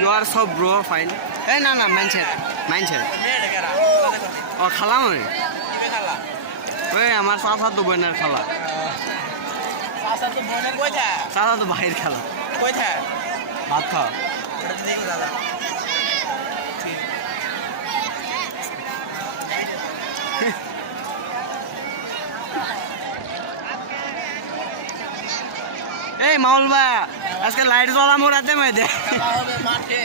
You are so bro fine. এই না না মানছেন Mindset. Oh, খালা মানে? ওই আমার চাচা তো বোনের খালা। চাচা তো বোনের কই থাকে চাচা তো ভাইয়ের খালা। কই থাকে ভাত খাওয়া। ওটা দেখো দাদা এই মাউল ভাই আজকে লাইট জ্বলা মোড়াতে মেয়েদে হবে মাঠে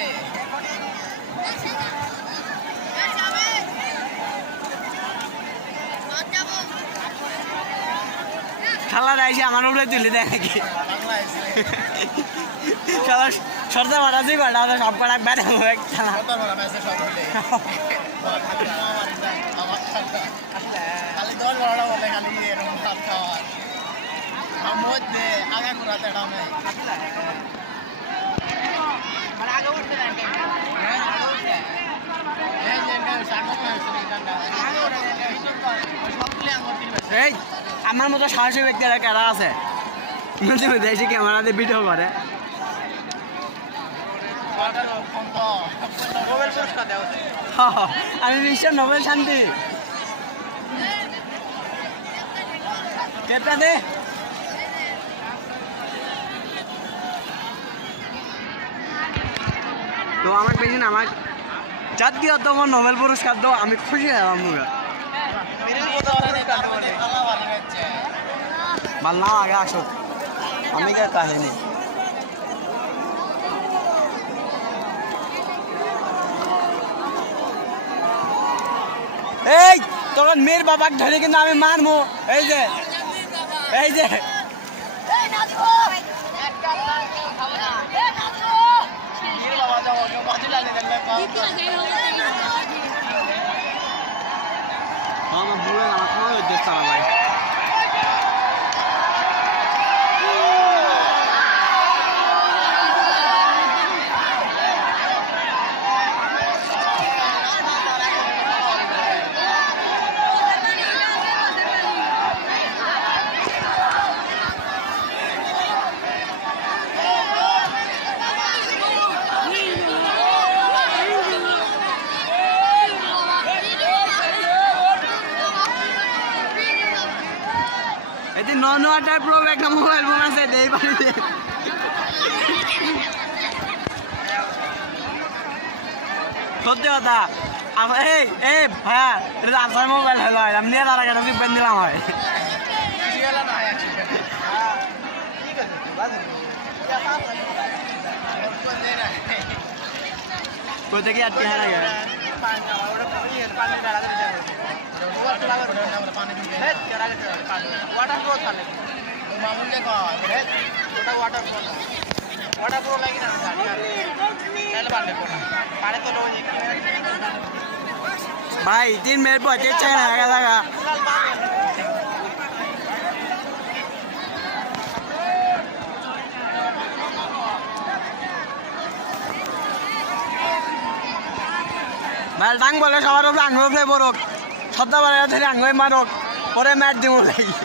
খালা রাইছে আমার উপরে তুলে দেয় নাকি সর্দা মারাজি কটা সব কটা ব্যাটে খেলা খালি দল বড় বলে খালি এরকম ভাত খাওয়ার মধ্যে আগে ঘুরাতে ডামে এই আমার মতো সাহসী ব্যক্তিরা কারা আছে দেশে ক্যামেরাতে ভিডিও করে আমি বিশ্বের নোবেল শান্তি কেটা দে তো আমার পেয়েছি না আমার জাতীয়তম নোবেল পুরস্কার তো আমি খুশি হলাম ভাল না আগে আসুক আমি কে কাহিনী এই তখন মেয়ের বাবাকে ধরে কিন্তু আমি মারবো এই যে আমার বুড়ো আমার সময় উদ্দেশ্য ভাই এতে নন ওয়াটার প্রুফ একটা মোবাইল ফোন আছে দেই বাড়িতে সত্যি কথা এই ভাইয়া এটা আপনার মোবাইল হলো আমি নিয়ে তারা কেন পেন দিলাম হয় কই থেকে আটকে হারা গেল ভাই 3 মিনিট পর চেক চাই না লাগা ভাই ডাং বলে সবার উপরে আঙুল প্লে বরক সদ্দাবার ধরে আঙুল মারক পরে ম্যাট দিব লাগি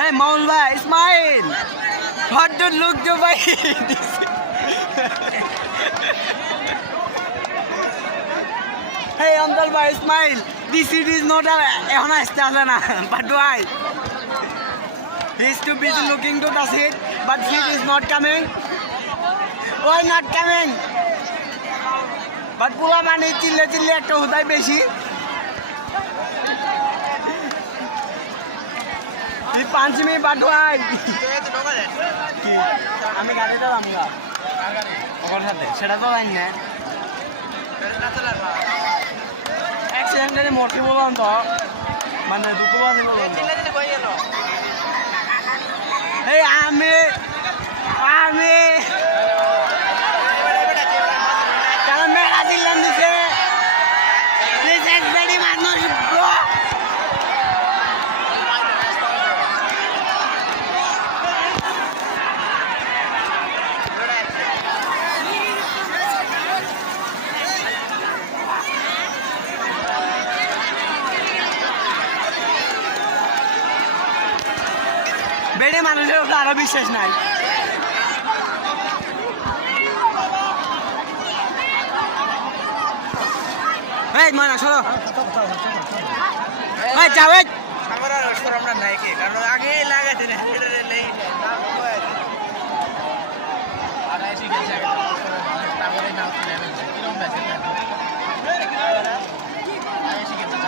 Hey Maulva, Ismail! What do look to buy? Hey Uncle Bhai, Ismail! This city is not a station, but why? He is too busy looking to the seat, but seat is not coming. Why not coming? But পোলা মানে চিল্লে চিল্লে একটা হুদাই বেশি পাঁচমি বাটুয়াই কি আমি গাড়িতে যামগা ওর সাথে সেটা তো জানি না অ্যাক্সিডেন্টে মরতে বললাম তো মানে দুটো বাজে বললাম এই আমি কারণ মেলা দিলাম দিছে বেড়ি মানুষ বেড়ে মানুষের উপর আরো বিশ্বাস নাই এই মানা সরো এই যাবে আমরা রসর আমরা নাই কি কারণ আগে লাগাতে না এটা লেই আগে শিখে যায় তারপরে নাও তুলে নেবে কিরকম বেঁচে থাকে আগে শিখে যায়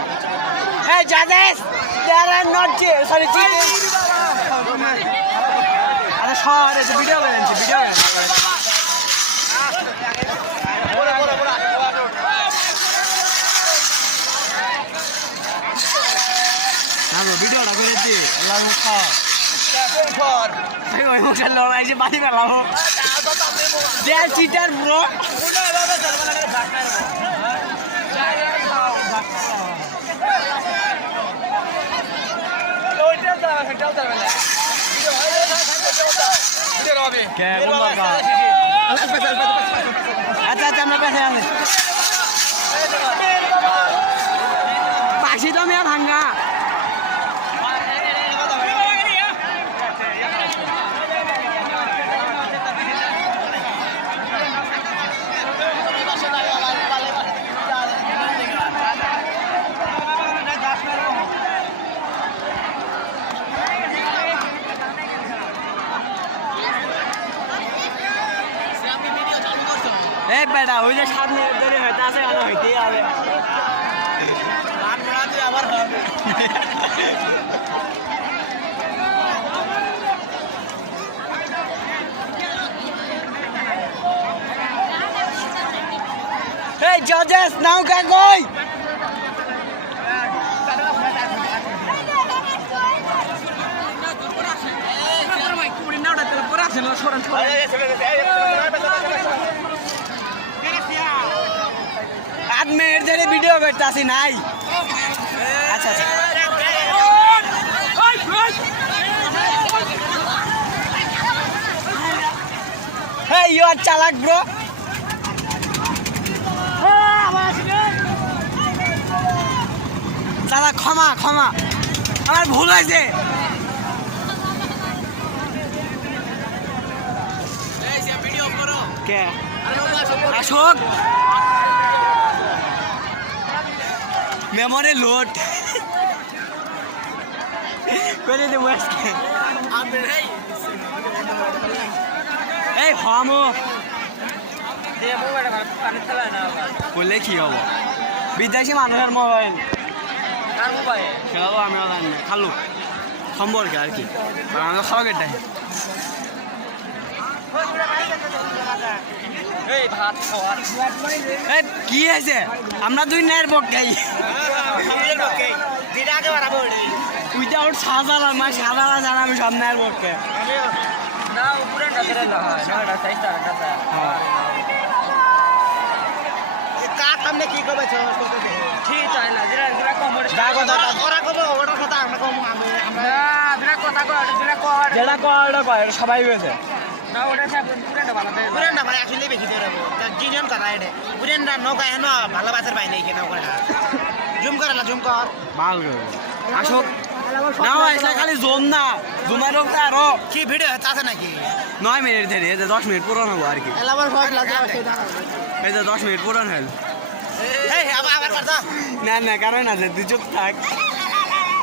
Hey, judges! There are not sorry, cheating. আরে সর এটা ভিডিও করেছি ভিডিও না ভিডিওটা করেছি আল্লাহ মুখা ওই মুখে লড়াই যে বাড়ি গেলাম দে আর চিটার ব্রো আচ্ছা আচ্ছা আমরা পেছে আছে পাশি তো মেয়া ভাঙ্গা এই বেটা ওই যে 7 মিনিট ধরে হইতে আছে কেন হইতেই হবে আবার Hey judges, now can go! आठ मिनट धरे वीडियो बैठता सी नाई अच्छा अच्छा Hey you are chalak bro চালা ক্ষমা ক্ষমা আমার ভুল হয়েছে কে অশোক মেমোরি লোড করে দেবো আজকে এই হামো বললে কি হবো বিদেশি মানুষের মোবাইল খেলাবো আমিও জানি না খালু সম্পর্কে আর কি আমরা খাওয়া কেটাই কি আছে আমরা দুই নায়ের পক্ষে উইদাউট সাজালা মা সাজালা জানা আমি সব নায়ের পক্ষে সামনে কি করবে ঠিক চাই না যেটা যেটা কম ওরা কম ওটার কথা আমরা কম আমরা যেটা কথা কয় যেটা কর যেটা কয় ওটা কয় সবাই হয়েছে না ওটা সব পুরানটা ভালো দেয় পুরানটা ভাই আসলে বেশি দেয় জিনিয়ম কথা এটা পুরানটা নৌকা হেন ভালো বাজার পাই নাই কেন করে জুম করে না জুম কর মাল করে আসুক না এটা খালি জুম না জুমের লোক আরো কি ভিডিও আছে নাকি 9 মিনিট ধরে এই যে 10 মিনিট পুরো হবো আর কি এলাবার ভয় লাগে এই যে 10 মিনিট পুরো হল এই আবার আবার কথা না না কারণ আছে তুই চুপ থাক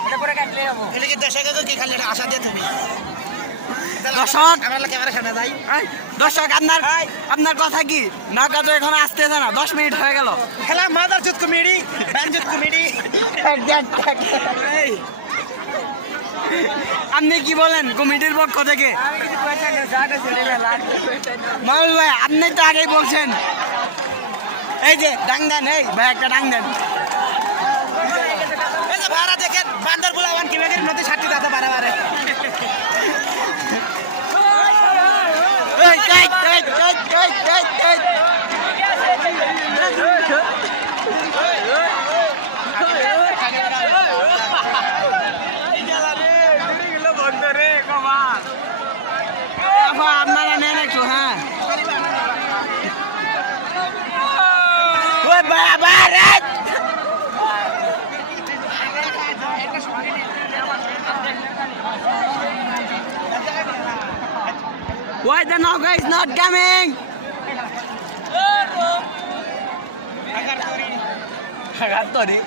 এটা করে কাটলে হবো এটা কি দেশে কি খালি আশা দিয়ে তুমি দর্শক আমরা ক্যামেরা সামনে যাই দর্শক আপনার কথা কি নৌকা তো এখন আসতেছে না 10 মিনিট হয়ে গেল খেলা মাদার জুত কমেডি বানজুত কমেডি আপনি কি বলেন কমিটির পক্ষ থেকে মহল ভাই আপনি তো আগেই বলছেন এই যে ডাং দেন এই ভাই একটা ডাং দেন এই যে ভাড়া দেখেন বান্দর গুলা কিভাবে নদী ছাড়তে দাদা বারে বারে এই আপনারা নেন একটু হ্যাঁ ওই বাবার Why the Nauka is not coming? Agartori.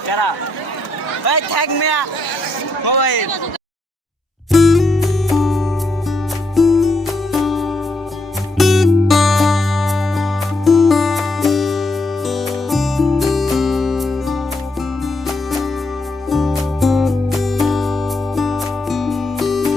Kera. Hey, tag me. Mobile.